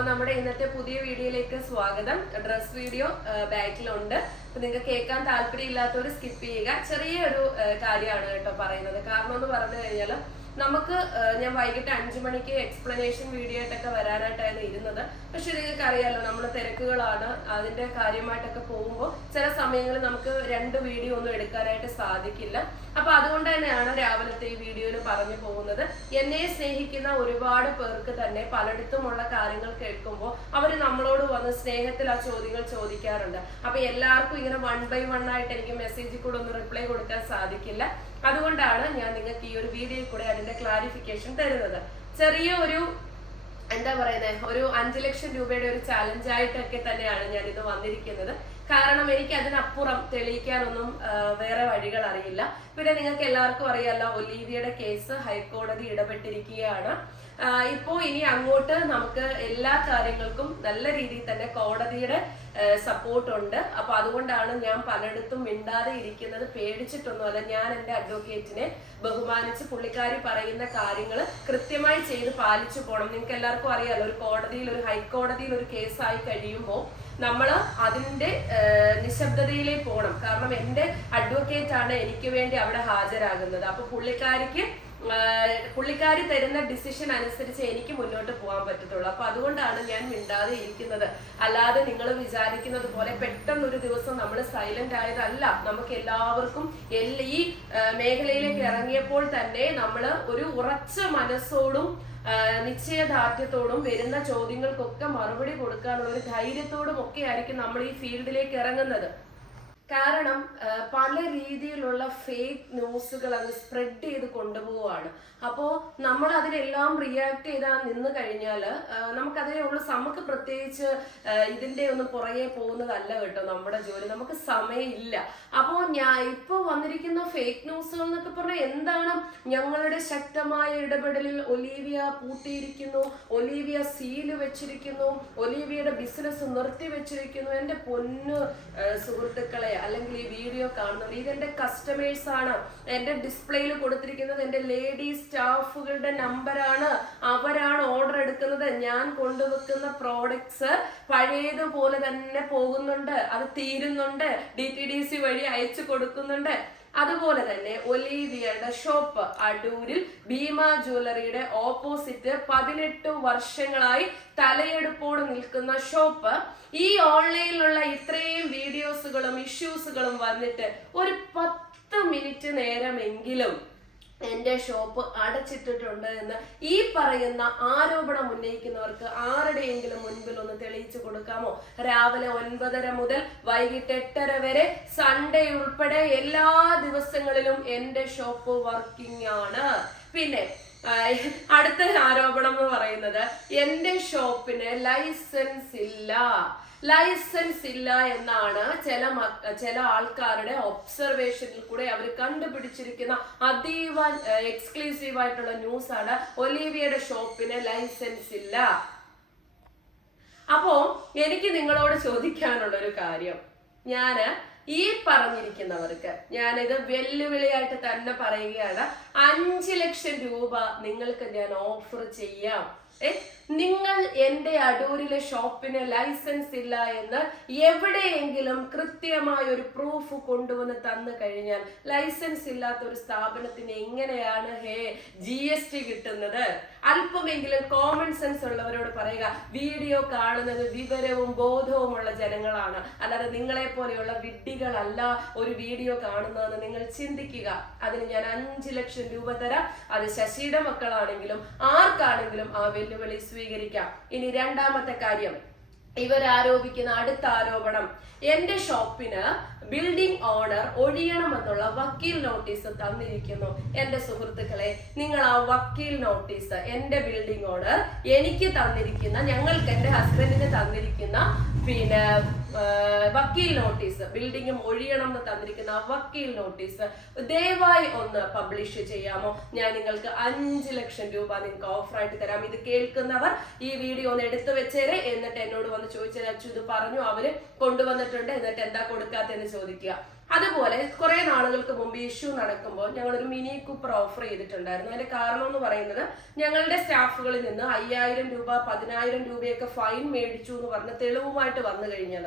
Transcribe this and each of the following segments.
അപ്പോൾ നമ്മുടെ ഇന്നത്തെ പുതിയ വീഡിയോയിലേക്ക് സ്വാഗതം. ഡ്രസ് വീഡിയോ ബാക്കിലുണ്ട്. അപ്പൊ നിങ്ങൾക്ക് കേൾക്കാൻ താല്പര്യമില്ലാത്തവർ സ്കിപ്പ് ചെയ്യുക. ചെറിയൊരു കാര്യമാണ് കേട്ടോ പറയുന്നത്. കാരണം എന്ന് പറഞ്ഞു കഴിഞ്ഞാൽ നമുക്ക് ഞാൻ വൈകിട്ട് 5 മണിക്ക് എക്സ്പ്ലനേഷൻ വീഡിയോ ആയിട്ടൊക്കെ വരാനായിട്ടായിരുന്നു ഇരുന്നത്. പക്ഷെ നിങ്ങൾക്ക് അറിയാലോ, നമ്മൾ തിരക്കുകളാണ്. അതിന്റെ കാര്യമായിട്ടൊക്കെ പോകുമ്പോൾ ചില സമയങ്ങളിൽ നമുക്ക് 2 വീഡിയോ ഒന്നും എടുക്കാനായിട്ട് സാധിക്കില്ല. അപ്പൊ അതുകൊണ്ട് തന്നെയാണ് രാവിലത്തെ ഈ വീഡിയോയിൽ പറഞ്ഞു പോകുന്നത്. എന്നെ സ്നേഹിക്കുന്ന ഒരുപാട് പേർക്ക് തന്നെ പലയിടത്തുമുള്ള കാര്യങ്ങൾ കേൾക്കുമ്പോൾ അവർ നമ്മളോട് വന്ന് സ്നേഹത്തിൽ ആ ചോദ്യങ്ങൾ ചോദിക്കാറുണ്ട്. അപ്പൊ എല്ലാവർക്കും ഇങ്ങനെ 1 by 1 ആയിട്ട് എനിക്ക് മെസ്സേജിൽ കൂടെ ഒന്ന് റിപ്ലൈ കൊടുക്കാൻ സാധിക്കില്ല. അതുകൊണ്ടാണ് ഞാൻ നിങ്ങൾക്ക് ഈ ഒരു വീഡിയോയിൽ കൂടെ അതിന്റെ ക്ലാരിഫിക്കേഷൻ തരുന്നത്. ചെറിയ ഒരു എന്താ പറയുന്നത്, ഒരു 5 ലക്ഷം രൂപയുടെ ഒരു ചാലഞ്ച് ആയിട്ടൊക്കെ തന്നെയാണ് ഞാൻ ഇത് വന്നിരിക്കുന്നത്. കാരണം എനിക്ക് അതിനപ്പുറം തെളിയിക്കാനൊന്നും വേറെ വഴികൾ അറിയില്ല. പിന്നെ നിങ്ങൾക്ക് എല്ലാവർക്കും അറിയാലോ, ഒലീവിയയുടെ കേസ് ഹൈക്കോടതി ഇടപെട്ടിരിക്കുകയാണ്. ഇപ്പോ ഇനി അങ്ങോട്ട് നമുക്ക് എല്ലാ കാര്യങ്ങൾക്കും നല്ല രീതിയിൽ തന്നെ കോടതിയുടെ സപ്പോർട്ട് ഉണ്ട്. അപ്പൊ അതുകൊണ്ടാണ് ഞാൻ പലയിടത്തും മിണ്ടാതെ ഇരിക്കുന്നത്. പേടിച്ചിട്ടൊന്നുമല്ല. ഞാൻ എൻ്റെ അഡ്വക്കേറ്റിനെ ബഹുമാനിച്ച് പുള്ളിക്കാരി പറയുന്ന കാര്യങ്ങൾ കൃത്യമായി ചെയ്ത് പാലിച്ചു പോകണം. നിങ്ങൾക്ക് എല്ലാവർക്കും അറിയാലോ, ഒരു കോടതിയിൽ, ഒരു ഹൈക്കോടതിയിൽ ഒരു കേസായി കഴിയുമ്പോൾ നമ്മൾ അതിന്റെ നിശബ്ദതയിലേക്ക് പോകണം. കാരണം എൻ്റെ അഡ്വക്കേറ്റ് ആണ് എനിക്ക് വേണ്ടി അവിടെ ഹാജരാകുന്നത്. അപ്പൊ പുള്ളിക്കാരി തരുന്ന ഡിസിഷൻ അനുസരിച്ച് എനിക്ക് മുന്നോട്ട് പോകാൻ പറ്റത്തുള്ളൂ. അപ്പൊ അതുകൊണ്ടാണ് ഞാൻ മിണ്ടാതെ ഇരിക്കുന്നത്. അല്ലാതെ നിങ്ങൾ വിചാരിക്കുന്നത് പോലെ പെട്ടെന്നൊരു ദിവസം നമ്മൾ സൈലന്റ് ആയതല്ല. നമുക്ക് എല്ലാവർക്കും ഈ മേഖലയിലേക്ക് ഇറങ്ങിയപ്പോൾ തന്നെ നമ്മൾ ഒരു ഉറച്ച മനസ്സോടും നിശ്ചയദാർഢ്യത്തോടും വരുന്ന ചോദ്യങ്ങൾക്കൊക്കെ മറുപടി കൊടുക്കാനുള്ള ഒരു ധൈര്യത്തോടും ഒക്കെ ആയിരിക്കും നമ്മൾ ഈ ഫീൽഡിലേക്ക് ഇറങ്ങുന്നത്. കാരണം പല രീതിയിലുള്ള ഫേക്ക് ന്യൂസുകൾ അത് സ്പ്രെഡ് ചെയ്ത് കൊണ്ടുപോവാണ്. അപ്പോൾ നമ്മൾ അതിനെല്ലാം റിയാക്ട് ചെയ്താൽ നിന്ന് കഴിഞ്ഞാൽ നമുക്ക് പ്രത്യേകിച്ച് ഇതിന്റെ ഒന്നും പുറകെ പോകുന്നതല്ല കേട്ടോ നമ്മുടെ ജോലി. നമുക്ക് സമയമില്ല. അപ്പോൾ ഇപ്പൊ വന്നിരിക്കുന്ന ഫേക്ക് ന്യൂസുകൾ എന്നൊക്കെ പറഞ്ഞാൽ എന്താണ്? ഞങ്ങളുടെ ശക്തമായ ഇടപെടലിൽ ഒലീവിയ പൂട്ടിയിരിക്കുന്നു, ഒലീവിയ സീല് വെച്ചിരിക്കുന്നു, ഒലീവിയയുടെ ബിസിനസ് നിർത്തി വെച്ചിരിക്കുന്നു. എൻ്റെ പൊന്നു സുഹൃത്തുക്കളെ, അല്ലെങ്കിൽ ഈ വീഡിയോ കാണുന്നവർ, ഇതെന്റെ കസ്റ്റമേഴ്സ് ആണ്. എന്റെ ഡിസ്പ്ലേയിൽ കൊടുത്തിരിക്കുന്നത് എന്റെ ലേഡീസ് സ്റ്റാഫുകളുടെ നമ്പറാണ്. അവരാണ് ഓർഡർ എടുക്കുന്നത്. ഞാൻ കൊണ്ടുവെക്കുന്ന പ്രോഡക്ട്സ് പഴയതുപോലെ തന്നെ പോകുന്നുണ്ട്, അത് തീരുന്നുണ്ട്, DTDC വഴി അയച്ചു കൊടുക്കുന്നുണ്ട്. അതുപോലെ തന്നെ ഒലീവിയയുടെ ഷോപ്പ് അടൂരിൽ ഭീമ ജ്വല്ലറിയുടെ ഓപ്പോസിറ്റ് 18 വർഷങ്ങളായി തലയെടുപ്പോട് നിൽക്കുന്ന ഷോപ്പ്, ഈ ഓൺലൈനിലുള്ള ഇത്രയും വീഡിയോസുകളും ഇഷ്യൂസുകളും വന്നിട്ട് ഒരു 10 മിനിറ്റ് നേരമെങ്കിലും എന്റെ ഷോപ്പ് അടച്ചിട്ടിട്ടുണ്ട് എന്ന് ഈ പറയുന്ന ആരോപണം ഉന്നയിക്കുന്നവർക്ക് ആരുടെയെങ്കിലും മുൻപിൽ ഒന്ന് തെളിയിച്ചു കൊടുക്കാമോ? രാവിലെ 9:30 മുതൽ വൈകിട്ട് 8:30 വരെ, സൺഡേ ഉൾപ്പെടെ എല്ലാ ദിവസങ്ങളിലും എന്റെ ഷോപ്പ് വർക്കിംഗ് ആണ്. പിന്നെ അടുത്ത ആരോപണം എന്ന് പറയുന്നത്, എന്റെ ഷോപ്പിന് ലൈസൻസ് ഇല്ല എന്നാണ് ചില ആൾക്കാരുടെ ഒബ്സർവേഷനിൽ കൂടെ അവർ കണ്ടുപിടിച്ചിരിക്കുന്ന അതീവ എക്സ്ക്ലൂസീവ് ആയിട്ടുള്ള ന്യൂസ് ആണ്. ഒലീവിയയുടെ ഷോപ്പിന് ലൈസൻസ് ഇല്ല. അപ്പോ എനിക്ക് നിങ്ങളോട് ചോദിക്കാനുള്ള ഒരു കാര്യം, ഈ പറഞ്ഞിരിക്കുന്നവർക്ക് ഞാനിത് വെല്ലുവിളിയായിട്ട് തന്നെ പറയുകയാണ്. 5 ലക്ഷം രൂപ നിങ്ങൾക്ക് ഞാൻ ഓഫർ ചെയ്യാം. നിങ്ങൾ എന്റെ അടൂരിലെ ഷോപ്പിന് ലൈസൻസ് ഇല്ല എന്ന് എവിടെയെങ്കിലും കൃത്യമായ ഒരു പ്രൂഫ് കൊണ്ടുവന്ന് തന്നു കഴിഞ്ഞാൽ, ലൈസൻസ് ഇല്ലാത്ത ഒരു സ്ഥാപനത്തിന് എങ്ങനെയാണ് GST കിട്ടുന്നത്? അല്പമെങ്കിലും കോമൺ സെൻസ് ഉള്ളവരോട് പറയുക. വീഡിയോ കാണുന്നത് വിവരവും ബോധവുമുള്ള ജനങ്ങളാണ്, അല്ലാതെ നിങ്ങളെ പോലെയുള്ള വിഡ്ഢികളല്ല ഒരു വീഡിയോ കാണുന്നതെന്ന് നിങ്ങൾ ചിന്തിക്കുക. അതിന് ഞാൻ 5 ലക്ഷം രൂപ തരാം. അത് ശശിയുടെ മക്കളാണെങ്കിലും ആർക്കാണെങ്കിലും ആ വെല്ലുവിളി സ്വീകരിക്കാം. ഇനി രണ്ടാമത്തെ കാര്യം, ഇവരാരോപിക്കുന്ന അടുത്ത ആരോപണം, എന്റെ ഷോപ്പിന് ബിൽഡിംഗ് ഓണർ ഒഴിയണമെന്നുള്ള വക്കീൽ നോട്ടീസ് തന്നിരിക്കുന്നു. എന്റെ സുഹൃത്തുക്കളെ, നിങ്ങൾ ആ വക്കീൽ നോട്ടീസ്, എന്റെ ബിൽഡിംഗ് ഓണർ എനിക്ക് തന്നിരിക്കുന്ന, ഞങ്ങൾക്ക് എന്റെ ഹസ്ബൻഡിന് തന്നിരിക്കുന്ന വക്കീൽ നോട്ടീസ്, ബിൽഡിംഗും ഒഴിയണം എന്ന് തന്നിരിക്കുന്ന ആ വക്കീൽ നോട്ടീസ് ദയവായി ഒന്ന് പബ്ലിഷ് ചെയ്യാമോ? ഞാൻ നിങ്ങൾക്ക് 5 ലക്ഷം രൂപ നിങ്ങൾക്ക് ഓഫറായിട്ട് തരാം. ഇത് കേൾക്കുന്നവർ ഈ വീഡിയോ ഒന്ന് എടുത്തു വെച്ചേരെ, എന്നിട്ട് എന്നോട് വന്ന് ചോദിച്ചാൽ അച്ചു ഇത് പറഞ്ഞു അവര് കൊണ്ടുവന്നിട്ടുണ്ട് എന്നിട്ട് എന്താ കൊടുക്കാത്തെന്ന് ചോദിക്കുക. അതുപോലെ കുറെ നാളുകൾക്ക് മുമ്പ് ഇഷ്യൂ നടക്കുമ്പോൾ ഞങ്ങൾ ഒരു മിനി കൂപ്പർ ഓഫർ ചെയ്തിട്ടുണ്ടായിരുന്നു. അതിന്റെ കാരണം എന്ന് പറയുന്നത് ഞങ്ങളുടെ സ്റ്റാഫുകളിൽ നിന്ന് 5000 രൂപ 10000 രൂപയൊക്കെ ഫൈൻ മേടിച്ചു എന്ന് പറഞ്ഞ് തെളിവുമായിട്ട് വന്നു കഴിഞ്ഞാൽ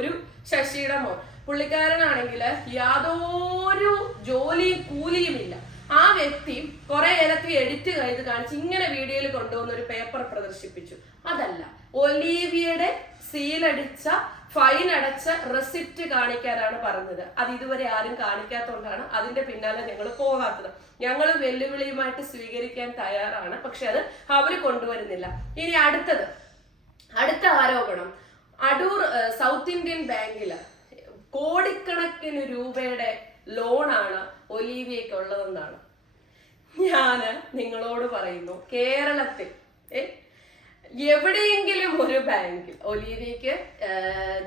ഒരു ശശിയുടെ മോൻ പുള്ളിക്കാരനാണെങ്കിൽ യാതൊരു ജോലിയും കൂലിയും ഇല്ല. ആ വ്യക്തി കുറെ ഏതൊക്കെ എഡിറ്റ് ചെയ്ത് കാണിച്ച് ഇങ്ങനെ വീഡിയോയിൽ കൊണ്ടുവന്ന ഒരു പേപ്പർ പ്രദർശിപ്പിച്ചു. അതല്ല, ഒലീവിയയുടെ സീലടിച്ച ഫൈൻ അടച്ച റെസിപ്റ്റ് കാണിക്കാനാണ് പറഞ്ഞത്. അത് ഇതുവരെ ആരും കാണിക്കാത്തതുകൊണ്ടാണ് അതിന്റെ പിന്നാലെ ഞങ്ങൾ പോകാത്തത്. ഞങ്ങൾ വെല്ലുവിളിയുമായിട്ട് സ്വീകരിക്കാൻ തയ്യാറാണ്, പക്ഷെ അത് അവർ കൊണ്ടുവരുന്നില്ല. ഇനി അടുത്ത ആരോപണം, അടൂർ സൗത്ത് ഇന്ത്യൻ ബാങ്കില് കോടിക്കണക്കിന് രൂപയുടെ ലോണാണ് ഒലീവിയയ്ക്ക് ഉള്ളതെന്നാണ്. ഞാന് നിങ്ങളോട് പറയുന്നു, കേരളത്തിൽ എവിടെയെങ്കിലും ഒരു ബാങ്കിൽ ഒലീവിയയ്ക്ക്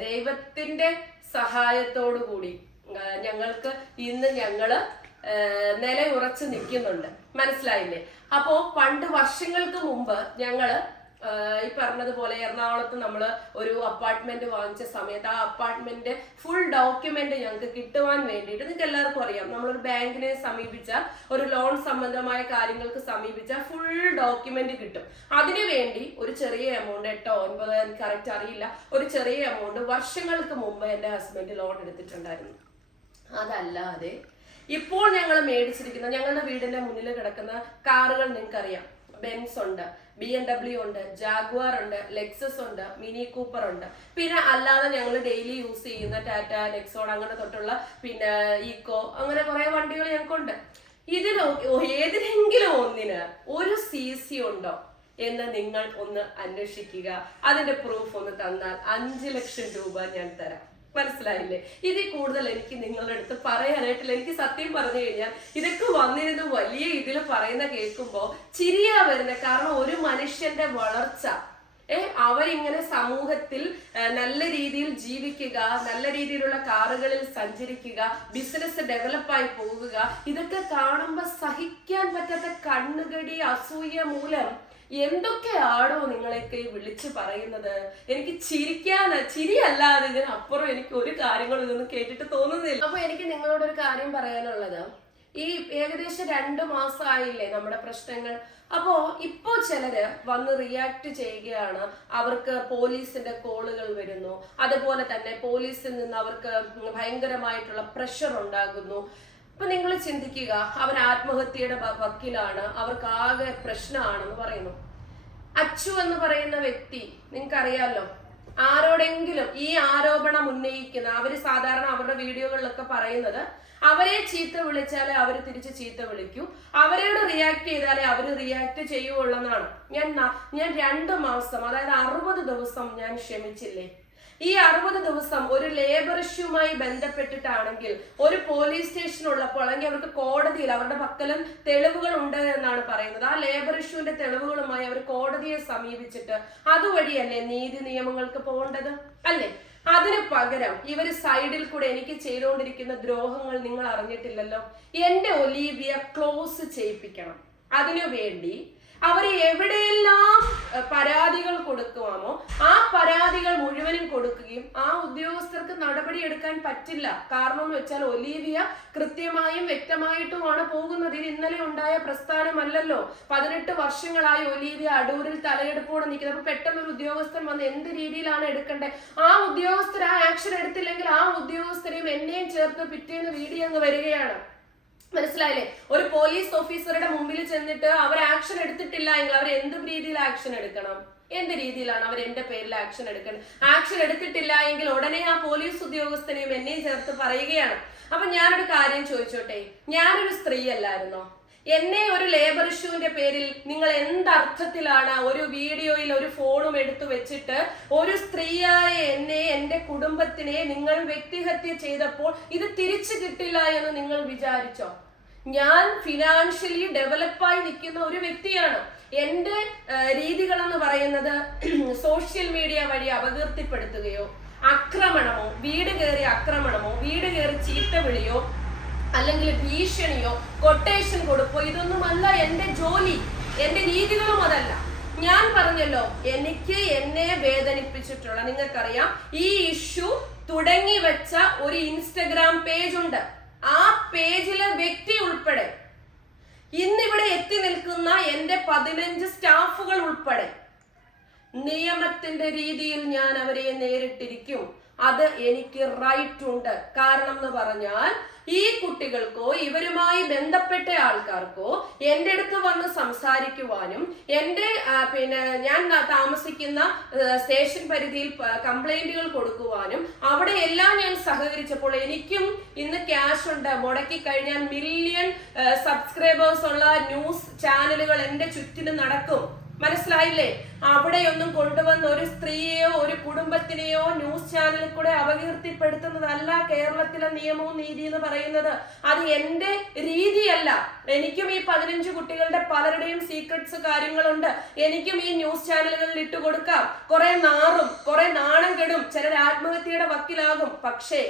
ദൈവത്തിന്റെ സഹായത്തോടു കൂടി ഞങ്ങൾക്ക് ഇന്ന് നിലയുറച്ച് നിൽക്കുന്നുണ്ട്. മനസ്സിലായില്ലേ? അപ്പോ പണ്ട് വർഷങ്ങൾക്ക് മുമ്പ് ഞങ്ങള് ഈ പറഞ്ഞതുപോലെ എറണാകുളത്ത് നമ്മൾ ഒരു അപ്പാർട്ട്മെന്റ് വാങ്ങിച്ച സമയത്ത് ആ അപ്പാർട്ട്മെന്റ് ഫുൾ ഡോക്യുമെന്റ് ഞങ്ങൾക്ക് കിട്ടുവാൻ വേണ്ടിയിട്ട്, നിങ്ങൾക്ക് എല്ലാവർക്കും അറിയാം, നമ്മളൊരു ബാങ്കിനെ സമീപിച്ചാൽ ഒരു ലോൺ സംബന്ധമായ കാര്യങ്ങൾക്ക് സമീപിച്ചാൽ ഫുൾ ഡോക്യുമെന്റ് കിട്ടും. അതിനുവേണ്ടി ഒരു ചെറിയ എമൗണ്ട് 8 or 9 എനിക്ക് കറക്റ്റ് അറിയില്ല, ഒരു ചെറിയ എമൗണ്ട് വർഷങ്ങൾക്ക് മുമ്പ് എൻ്റെ ഹസ്ബൻഡ് ലോൺ എടുത്തിട്ടുണ്ടായിരുന്നു. അതല്ലാതെ ഇപ്പോൾ ഞങ്ങൾ മേടിച്ചിരിക്കുന്ന ഞങ്ങളുടെ വീടിന്റെ മുന്നിൽ കിടക്കുന്ന കാറുകൾ നിങ്ങൾക്കറിയാം. ബെൻസ് ഉണ്ട്, BMW ഉണ്ട്, ജാഗ്വാർ ഉണ്ട്, ലെക്സസ് ഉണ്ട്, മിനി കൂപ്പർ ഉണ്ട്. പിന്നെ അല്ലാതെ ഞങ്ങൾ ഡെയിലി യൂസ് ചെയ്യുന്ന ടാറ്റ നെക്സോൺ അങ്ങനെ തൊട്ടുള്ള പിന്നെ ഈക്കോ അങ്ങനെ കുറെ വണ്ടികൾ ഞങ്ങൾക്കുണ്ട്. ഇതിൽ ഏതിനെങ്കിലും ഒന്നിന് ഒരു CC ഉണ്ടോ എന്ന് നിങ്ങൾ ഒന്ന് അന്വേഷിക്കുക. അതിന്റെ പ്രൂഫ് ഒന്ന് തന്നാൽ 5 ലക്ഷം രൂപ ഞാൻ തരാം. മനസ്സിലായില്ലേ? ഇതിൽ കൂടുതൽ എനിക്ക് നിങ്ങളുടെ അടുത്ത് പറയാനായിട്ടില്ല. എനിക്ക് സത്യം പറഞ്ഞു കഴിഞ്ഞാൽ ഇതൊക്കെ വന്നിരുന്ന് വലിയ ഇതിൽ പറയുന്ന കേൾക്കുമ്പോ ചിരിയാ വരുന്നത്. കാരണം ഒരു മനുഷ്യന്റെ വളർച്ച, അവരിങ്ങനെ സമൂഹത്തിൽ നല്ല രീതിയിൽ ജീവിക്കുക, നല്ല രീതിയിലുള്ള കാറുകളിൽ സഞ്ചരിക്കുക, ബിസിനസ് ഡെവലപ്പായി പോകുക, ഇതൊക്കെ കാണുമ്പോ സഹിക്കാൻ പറ്റാത്ത കണ്ണുകടി അസൂയ മൂലം എന്തൊക്കെയാണോ നിങ്ങളെയൊക്കെ വിളിച്ചു പറയുന്നത്. എനിക്ക് ചിരിയല്ലാതെ ഇതിനപ്പുറം എനിക്ക് ഒരു കാര്യങ്ങളും ഇതൊന്നും കേട്ടിട്ട് തോന്നുന്നില്ല. അപ്പൊ എനിക്ക് നിങ്ങളോടൊരു കാര്യം പറയാനുള്ളത്, ഈ ഏകദേശം 2 മാസമായില്ലേ നമ്മുടെ പ്രശ്നങ്ങൾ. അപ്പോ ഇപ്പോ ചിലര് വന്ന് റിയാക്ട് ചെയ്യുകയാണ്. അവർക്ക് പോലീസിന്റെ കോളുകൾ വരുന്നു, അതുപോലെ തന്നെ പോലീസിൽ നിന്ന് അവർക്ക് ഭയങ്കരമായിട്ടുള്ള പ്രഷർ ഉണ്ടാകുന്നു. അപ്പൊ നിങ്ങൾ ചിന്തിക്കുക, അവൻ ആത്മഹത്യയുടെ വക്കീലാണ്, അവർക്ക് ആകെ പ്രശ്നമാണെന്ന് പറയുന്നു. അച്ചു എന്ന് പറയുന്ന വ്യക്തി നിങ്ങൾക്കറിയാലോ, ആരോടെങ്കിലും ഈ ആരോപണം ഉന്നയിക്കുന്ന അവര് സാധാരണ അവരുടെ വീഡിയോകളിലൊക്കെ പറയുന്നത്, അവരെ ചീത്ത വിളിച്ചാലേ അവര് തിരിച്ച് ചീത്ത വിളിക്കൂ, അവരോട് റിയാക്ട് ചെയ്താലേ അവര് റിയാക്ട് ചെയ്യുള്ളെന്നാണ്. ഞാൻ 2 മാസം, അതായത് 60 ദിവസം ഞാൻ ക്ഷമിച്ചില്ലേ. ഈ 60 ദിവസം ഒരു ലേബർ ഇഷ്യൂമായി ബന്ധപ്പെട്ടിട്ടാണെങ്കിൽ ഒരു പോലീസ് സ്റ്റേഷൻ ഉള്ളപ്പോൾ, അല്ലെങ്കിൽ അവർക്ക് കോടതിയിൽ അവരുടെ പക്കലും തെളിവുകൾ ഉണ്ട് എന്നാണ് പറയുന്നത്, ആ ലേബർ ഇഷ്യൂവിന്റെ തെളിവുകളുമായി അവർ കോടതിയെ സമീപിച്ചിട്ട് അതുവഴിയല്ലേ നീതി നിയമങ്ങൾക്ക് പോകേണ്ടത് അല്ലേ? അതിന് പകരം ഇവര് സൈഡിൽ കൂടെ എനിക്ക് ചെയ്തുകൊണ്ടിരിക്കുന്ന ദ്രോഹങ്ങൾ നിങ്ങൾ അറിഞ്ഞിട്ടില്ലല്ലോ. എന്റെ ഒലീവിയ ക്ലോസ് ചെയ്യിപ്പിക്കണം. അതിനുവേണ്ടി അവര് എവിടെയെല്ലാം പരാതികൾ കൊടുക്കുവാമോ ആ പരാതികൾ മുഴുവനും കൊടുക്കുകയും ആ ഉദ്യോഗസ്ഥർക്ക് നടപടി എടുക്കാൻ പറ്റില്ല. കാരണം എന്ന് വെച്ചാൽ ഒലീവിയ കൃത്യമായും വ്യക്തമായിട്ടുമാണ് പോകുന്നത്. ഇത് ഇന്നലെ ഉണ്ടായ പ്രസ്ഥാനമല്ലല്ലോ. 18 വർഷങ്ങളായി ഒലീവിയ അടൂരിൽ തലയെടുപ്പോടെ നിൽക്കുന്നത്. അപ്പൊ പെട്ടെന്ന് ഒരു ഉദ്യോഗസ്ഥൻ വന്ന് എന്ത് രീതിയിലാണ് എടുക്കേണ്ടത്, ആ ഉദ്യോഗസ്ഥർ ആ ആക്ഷൻ എടുത്തില്ലെങ്കിൽ ആ ഉദ്യോഗസ്ഥരെയും എന്നെയും ചേർത്ത് പിറ്റേന്ന് വീഡിയോ അങ്ങ് വരികയാണ്. മനസ്സിലായില്ലേ? ഒരു പോലീസ് ഓഫീസറുടെ മുമ്പിൽ ചെന്നിട്ട് അവർ ആക്ഷൻ എടുത്തിട്ടില്ല എങ്കിൽ അവർ എന്ത് രീതിയിൽ ആക്ഷൻ എടുക്കണം? എന്ത് രീതിയിലാണ് അവർ എന്റെ പേരിൽ ആക്ഷൻ എടുക്കണം? ആക്ഷൻ എടുത്തിട്ടില്ല എങ്കിൽ ഉടനെ ആ പോലീസ് ഉദ്യോഗസ്ഥനെയും എന്നെയും ചേർത്ത് പറയുകയാണ്. അപ്പൊ ഞാനൊരു കാര്യം ചോദിച്ചോട്ടെ, ഞാനൊരു സ്ത്രീ അല്ലായിരുന്നോ? എന്നെ ഒരു ലേബർ ഇഷ്യൂവിന്റെ പേരിൽ നിങ്ങൾ എന്തർത്ഥത്തിലാണ് ഒരു വീഡിയോയിൽ ഒരു ഫോണും എടുത്തു വെച്ചിട്ട് ഒരു സ്ത്രീയായ എന്നെ, എന്റെ കുടുംബത്തിനെ നിങ്ങൾ വ്യക്തിഹത്യ ചെയ്തപ്പോൾ ഇത് തിരിച്ചു കിട്ടില്ല എന്ന് നിങ്ങൾ വിചാരിച്ചോ? ഞാൻ ഫിനാൻഷ്യലി ഡെവലപ്പായി നിൽക്കുന്ന ഒരു വ്യക്തിയാണ്. എന്റെ രീതികൾ എന്ന് പറയുന്നത് സോഷ്യൽ മീഡിയ വഴി അപകീർത്തിപ്പെടുത്തുകയോ, ആക്രമണമോ, വീട് കയറി ആക്രമണമോ, വീട് കയറി ചീത്ത വിളിയോ, അല്ലെങ്കിൽ ഭീഷണിയോ, കൊട്ടേഷൻ കൊടുപ്പോ, ഇതൊന്നുമല്ല എന്റെ ജോലി. എന്റെ രീതികളും അതല്ല. ഞാൻ പറഞ്ഞല്ലോ, എനിക്ക് എന്നെ വേദനിപ്പിച്ചിട്ടുള്ള, നിങ്ങൾക്കറിയാം, ഈ ഇഷ്യൂ തുടങ്ങി വെച്ച ഒരു ഇൻസ്റ്റഗ്രാം പേജ് ഉണ്ട്. ആ പേജിലെ വ്യക്തി ഉൾപ്പെടെ, ഇന്നിവിടെ എത്തി നിൽക്കുന്ന എന്റെ 15 സ്റ്റാഫുകൾ ഉൾപ്പെടെ നിയമത്തിന്റെ രീതിയിൽ ഞാൻ അവരെ നേരിട്ടിരിക്കും. അത് എനിക്ക് റൈറ്റ് ഉണ്ട്. കാരണം എന്ന് പറഞ്ഞാൽ ഈ കുട്ടികൾക്കോ ഇവരുമായി ബന്ധപ്പെട്ട ആൾക്കാർക്കോ എൻ്റെ അടുത്ത് വന്ന് സംസാരിക്കുവാനും എൻ്റെ ഞാൻ താമസിക്കുന്ന സ്റ്റേഷൻ പരിധിയിൽ കംപ്ലൈന്റുകൾ കൊടുക്കുവാനും അവിടെ എല്ലാം ഞാൻ സഹകരിച്ചപ്പോൾ എനിക്കും ഇന്ന് ക്യാഷ് ഉണ്ട്. മുടക്കി കഴിഞ്ഞാൽ മില്യൺ സബ്സ്ക്രൈബേഴ്സ് ഉള്ള ന്യൂസ് ചാനലുകൾ എൻ്റെ ചുറ്റിനും നടക്കും. മനസ്സിലായില്ലേ? അവിടെയൊന്നും കൊണ്ടുവന്ന് ഒരു സ്ത്രീയെയോ ഒരു കുടുംബത്തിനെയോ ന്യൂസ് ചാനലിൽ കൂടെ അപകീർത്തിപ്പെടുത്തുന്നതല്ല കേരളത്തിലെ നിയമവും നീതി എന്ന് പറയുന്നത്. അത് എന്റെ രീതിയല്ല. എനിക്കും ഈ 15 കുട്ടികളുടെ പലരുടെയും സീക്രട്സ് കാര്യങ്ങളുണ്ട്. എനിക്കും ഈ ന്യൂസ് ചാനലുകളിൽ ഇട്ട് കൊടുക്കാം. കുറെ നാറും, കുറെ നാണം കെടും, ചിലർ ആത്മഹത്യയുടെ വക്കിലാകും. പക്ഷേ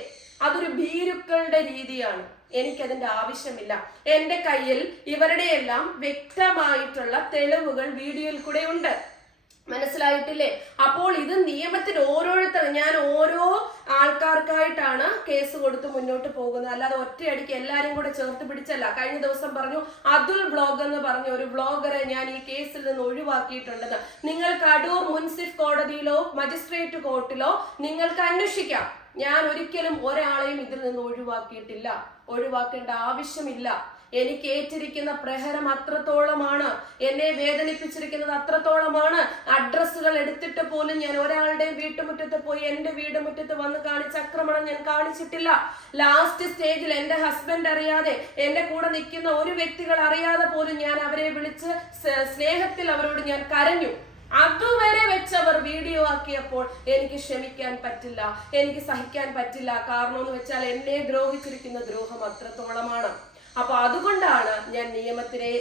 അതൊരു ഭീരുക്കളുടെ രീതിയാണ്. എനിക്കതിന്റെ ആവശ്യമില്ല. എന്റെ കയ്യിൽ ഇവരുടെ എല്ലാം വ്യക്തമായിട്ടുള്ള തെളിവുകൾ വീഡിയോയിൽ കൂടെ ഉണ്ട്. മനസ്സിലായിട്ടില്ലേ? അപ്പോൾ ഇത് നിയമത്തിൽ ഓരോരുത്തർ, ഞാൻ ഓരോ ആൾക്കാർക്കായിട്ടാണ് കേസ് കൊടുത്ത് മുന്നോട്ട് പോകുന്നത്. അല്ലാതെ ഒറ്റയടിക്ക് എല്ലാരും കൂടെ ചേർത്ത് പിടിച്ചല്ല. കഴിഞ്ഞ ദിവസം പറഞ്ഞു അതുൽ വ്ലോഗ് എന്ന് പറഞ്ഞ ഒരു വ്ലോഗറെ ഞാൻ ഈ കേസിൽ നിന്ന് ഒഴിവാക്കിയിട്ടുണ്ടെന്ന്. നിങ്ങൾക്ക് അടൂർ മുൻസിഫ് കോടതിയിലോ മജിസ്ട്രേറ്റ് കോർട്ടിലോ നിങ്ങൾക്ക് അന്വേഷിക്കാം. ഞാൻ ഒരിക്കലും ഒരാളെയും ഇതിൽ നിന്ന് ഒഴിവാക്കിയിട്ടില്ല. ഒഴിവാക്കേണ്ട ആവശ്യമില്ല. എനിക്ക് ഏറ്റിരിക്കുന്ന പ്രഹരം അത്രത്തോളമാണ്, എന്നെ വേദനിപ്പിച്ചിരിക്കുന്നത് അത്രത്തോളമാണ്. അഡ്രസ്സുകൾ എടുത്തിട്ട് പോലും ഞാൻ ഒരാളുടെ വീട്ടുമുറ്റത്ത് പോയി എന്റെ വീട് മുറ്റത്ത് വന്ന് കാണിച്ച ആക്രമണം ഞാൻ കാണിച്ചിട്ടില്ല. ലാസ്റ്റ് സ്റ്റേജിൽ എന്റെ ഹസ്ബൻഡ് അറിയാതെ, എന്റെ കൂടെ നിൽക്കുന്ന ഒരു വ്യക്തികൾ അറിയാതെ പോലും ഞാൻ അവരെ വിളിച്ച് സ്നേഹത്തിൽ അവരോട് ഞാൻ കരഞ്ഞു. അതുവരെ വെച്ചവർ വീഡിയോ ആക്കിയപ്പോൾ എനിക്ക് ക്ഷമിക്കാൻ പറ്റില്ല, എനിക്ക് സഹിക്കാൻ പറ്റില്ല. കാരണം എന്ന് വെച്ചാൽ എന്നെ ദ്രോഹിച്ചിരിക്കുന്ന ദ്രോഹം അത്രത്തോളമാണ്. അപ്പൊ അതുകൊണ്ടാണ് ഞാൻ നിയമത്തിനെ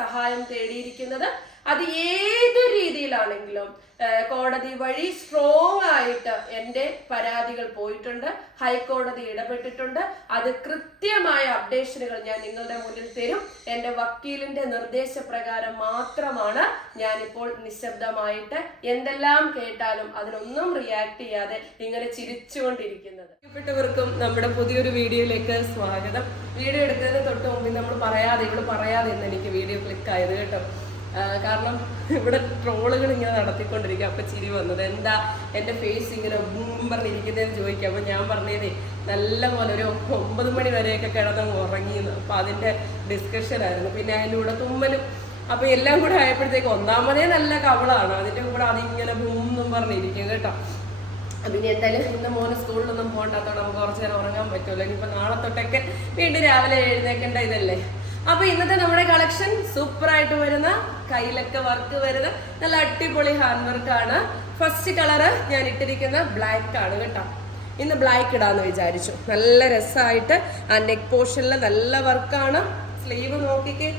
സഹായം തേടിയിരിക്കുന്നത്. അത് ഏത് രീതിയിലാണെങ്കിലും കോടതി വഴി സ്ട്രോങ് ആയിട്ട് എൻ്റെ പരാതികൾ പോയിട്ടുണ്ട്. ഹൈക്കോടതി ഇടപെട്ടിട്ടുണ്ട്. അത് കൃത്യമായ അപ്ഡേഷനുകൾ ഞാൻ നിങ്ങളുടെ മുന്നിൽ തരും. എൻ്റെ വക്കീലിന്റെ നിർദ്ദേശപ്രകാരം മാത്രമാണ് ഞാനിപ്പോൾ നിശബ്ദമായിട്ട് എന്തെല്ലാം കേട്ടാലും അതിനൊന്നും റിയാക്ട് ചെയ്യാതെ ഇങ്ങനെ ചിരിച്ചുകൊണ്ടിരിക്കുന്നത്. പ്രിയപ്പെട്ടവർക്കും നമ്മുടെ പുതിയൊരു വീഡിയോയിലേക്ക് സ്വാഗതം. വീഡിയോ എടുക്കുന്നതിന് തൊട്ട് മുമ്പിൽ നമ്മൾ ഇവള് പറയാതെ എന്ന് എനിക്ക് വീഡിയോ ക്ലിക്ക് ആയത് കേട്ടോ. കാരണം ഇവിടെ ട്രോളുകൾ ഇങ്ങനെ നടത്തിക്കൊണ്ടിരിക്കുക. അപ്പൊ ചിരി വന്നത് എന്താ എൻ്റെ ഫേസ് ഇങ്ങനെ പറഞ്ഞിരിക്കുന്നതെന്ന് ചോദിക്കുക. അപ്പൊ ഞാൻ പറഞ്ഞതേ നല്ല പോലെ ഒരു 9 മണി വരെയൊക്കെ കിടന്നങ്ങ് ഉറങ്ങിയെന്ന്. അപ്പൊ അതിന്റെ ഡിസ്കഷൻ ആയിരുന്നു. പിന്നെ അതിൻ്റെ കൂടെ തുമ്മലും. അപ്പൊ എല്ലാം കൂടെ ആയപ്പോഴത്തേക്ക് ഒന്നാമതേ നല്ല കവളാണ്, അതിന്റെ കൂടെ അതിങ്ങനെ ബൂന്നും പറഞ്ഞിരിക്കും കേട്ടോ. പിന്നെ എന്തായാലും ഇന്ന് മോന് സ്കൂളിലൊന്നും പോകണ്ടാത്തോടെ നമുക്ക് കുറച്ച് നേരം ഉറങ്ങാൻ പറ്റുമല്ലോ. ഇനിയിപ്പോൾ നാളെ തൊട്ടൊക്കെ വീണ്ടും രാവിലെ എഴുന്നേക്കേണ്ട ഇതല്ലേ. അപ്പൊ ഇന്നത്തെ നമ്മുടെ കളക്ഷൻ സൂപ്പറായിട്ട് വരുന്ന, കയ്യിലൊക്കെ വർക്ക് വരുന്ന നല്ല അടിപൊളി ഹാൻഡ് വർക്കാണ്. ഫസ്റ്റ് കളറ് ഞാൻ ഇട്ടിരിക്കുന്ന ബ്ലാക്ക് ആണ് കേട്ടോ. ഇന്ന് ബ്ലാക്ക് ഇടാന്ന് വിചാരിച്ചു. നല്ല രസമായിട്ട് ആ നെക്ക് പോർഷനിൽ നല്ല വർക്കാണ്. സ്ലീവ് നോക്കിക്കേ,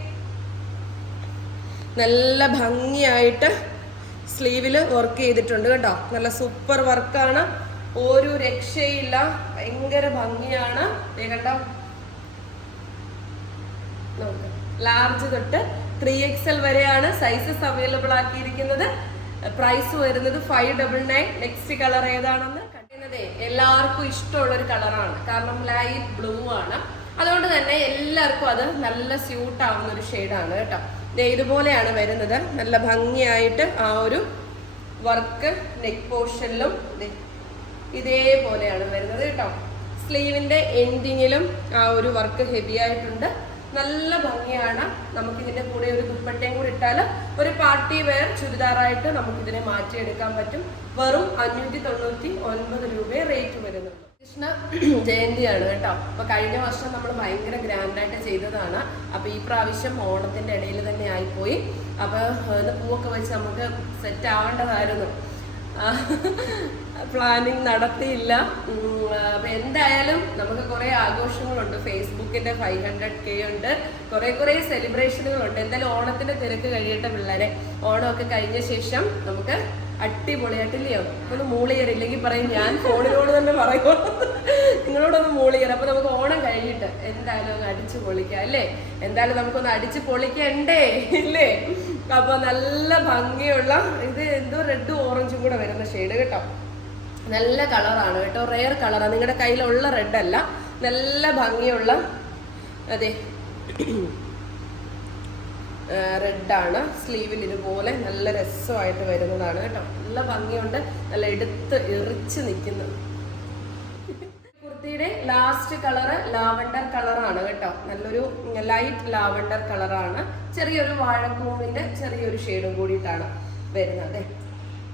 നല്ല ഭംഗിയായിട്ട് സ്ലീവിൽ വർക്ക് ചെയ്തിട്ടുണ്ട് കേട്ടോ. നല്ല സൂപ്പർ വർക്കാണ്, ഒരു രക്ഷയില്ല, ഭയങ്കര ഭംഗിയാണ്. കേട്ടോ, ലാർജ് തൊട്ട് 3XL വരെയാണ് സൈസസ് അവൈലബിൾ ആക്കിയിരിക്കുന്നത്. പ്രൈസ് വരുന്നത് 599. നെക്സ്റ്റ് കളർ ഏതാണെന്ന് കണ്ടുന്നത് എല്ലാവർക്കും ഇഷ്ടമുള്ള ഒരു കളറാണ്. കാരണം ലൈറ്റ് ബ്ലൂ ആണ്. അതുകൊണ്ട് തന്നെ എല്ലാവർക്കും അത് നല്ല സ്യൂട്ട് ആവുന്ന ഒരു ഷെയ്ഡാണ് കേട്ടോ. ഇതുപോലെയാണ് വരുന്നത്. നല്ല ഭംഗിയായിട്ട് ആ ഒരു വർക്ക് നെക്ക് പോർഷനിലും ഇതേപോലെയാണ് വരുന്നത് കേട്ടോ. സ്ലീവിന്റെ എൻഡിങ്ങിലും ആ ഒരു വർക്ക് ഹെവി ആയിട്ടുണ്ട്. നല്ല ഭംഗിയാണ്. നമുക്കിതിന്റെ കൂടെ ഒരു ദുപ്പട്ടയും കൂടി ഇട്ടാൽ ഒരു പാർട്ടി വെയർ ചുരിദാറായിട്ട് നമുക്കിതിനെ മാറ്റിയെടുക്കാൻ പറ്റും. വെറും 599 രൂപയെ റേറ്റ് വരുന്നുള്ളൂ. കൃഷ്ണ ജയന്തിയാണ് കേട്ടോ. അപ്പൊ കഴിഞ്ഞ വർഷം നമ്മൾ ഭയങ്കര ഗ്രാൻഡായിട്ട് ചെയ്തതാണ്. അപ്പൊ ഈ പ്രാവശ്യം ഓണത്തിന്റെ ഇടയിൽ തന്നെ ആയിപ്പോയി. അപ്പൊ പൂവൊക്കെ വെച്ച് നമുക്ക് സെറ്റ് ആവേണ്ടതായിരുന്നു. പ്ലാനിങ് നടത്തിയില്ല. അപ്പൊ എന്തായാലും നമുക്ക് കുറെ ആഘോഷങ്ങളുണ്ട്. ഫേസ്ബുക്കിന്റെ 500K ഉണ്ട്, കുറെ സെലിബ്രേഷനുകളുണ്ട്. എന്തായാലും ഓണത്തിന്റെ തിരക്ക് കഴിയട്ടെ പിള്ളേരെ. ഓണമൊക്കെ കഴിഞ്ഞ ശേഷം നമുക്ക് അടിപൊളിയായിട്ടില്ലയോ? ഒന്ന് മൂളിയറില്ലെങ്കിൽ പറയും ഞാൻ ഫോണിനോട് തന്നെ പറയുമോ, നിങ്ങളോടൊന്ന് മൂളിയറ. അപ്പൊ നമുക്ക് ഓണം കഴിഞ്ഞിട്ട് എന്തായാലും ഒന്ന് അടിച്ചു പൊളിക്കാം അല്ലേ? എന്തായാലും നമുക്കൊന്ന് അടിച്ചു പൊളിക്കണ്ടേ ഇല്ലേ? അപ്പൊ നല്ല ഭംഗിയുള്ള ഇത് എന്തോ റെഡും ഓറഞ്ചും കൂടെ വരുന്ന ഷെയ്ഡ് കേട്ടോ. നല്ല കളറാണ് കേട്ടോ, റെയർ കളറാണ്. നിങ്ങളുടെ കയ്യിലുള്ള റെഡ് അല്ല, നല്ല ഭംഗിയുള്ള അതെ റെഡാണ്. സ്ലീവിൽ ഇതുപോലെ നല്ല രസമായിട്ട് വരുന്നതാണ് കേട്ടോ. നല്ല ഭംഗിയുണ്ട്, നല്ല എടുത്ത് എറിച്ച് നിൽക്കുന്നു. കുർത്തിയുടെ ലാസ്റ്റ് കളറ് ലാവണ്ടർ കളറാണ് കേട്ടോ. നല്ലൊരു ലൈറ്റ് ലാവണ്ടർ കളറാണ്. ചെറിയൊരു വാഴക്കൂമ്പിന്റെ ചെറിയൊരു ഷെയ്ഡും കൂടിയിട്ടാണ് വരുന്നത്.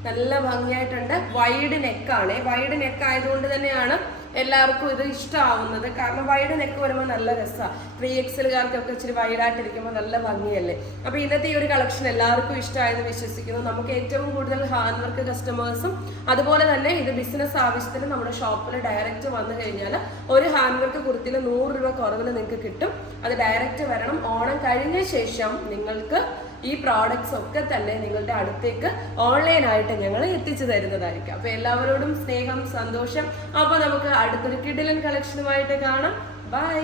നല്ല ഭംഗിയായിട്ടുണ്ട്. വൈഡ് നെക്കാണ്. വൈഡ് നെക്ക് ആയതുകൊണ്ട് തന്നെയാണ് എല്ലാവർക്കും ഇത് ഇഷ്ടമാവുന്നത്. കാരണം വൈഡ് നെക്ക് വരുമ്പോൾ നല്ല രസമാണ്. 3XLകാർക്കൊക്കെ ഇച്ചിരി വൈഡായിട്ടിരിക്കുമ്പോൾ നല്ല ഭംഗിയല്ലേ. അപ്പൊ ഇന്നത്തെ ഈ ഒരു കളക്ഷൻ എല്ലാവർക്കും ഇഷ്ടമായെന്ന് വിശ്വസിക്കുന്നു. നമുക്ക് ഏറ്റവും കൂടുതൽ ഹാൻഡ് വർക്ക് കസ്റ്റമേഴ്സും അതുപോലെ തന്നെ ഇത് ബിസിനസ് ആവശ്യത്തിന് നമ്മുടെ ഷോപ്പിൽ ഡയറക്റ്റ് വന്നു കഴിഞ്ഞാൽ ഒരു ഹാൻഡ് വർക്ക് കുർത്തിയിൽ 100 രൂപ കുറവിൽ നിങ്ങൾക്ക് കിട്ടും. അത് ഡയറക്റ്റ് വരണം. ഓണം കഴിഞ്ഞ ശേഷം നിങ്ങൾക്ക് ഈ പ്രോഡക്ട്സ് ഒക്കെ തന്നെ നിങ്ങളുടെ അടുത്തേക്ക് ഓൺലൈനായിട്ട് ഞങ്ങൾ എത്തിച്ചു തരുന്നതായിരിക്കും. അപ്പൊ എല്ലാവരോടും സ്നേഹം, സന്തോഷം. അപ്പൊ നമുക്ക് അടുത്തൊരു കിടിലൻ കളക്ഷനുമായിട്ട് കാണാം. ബൈ.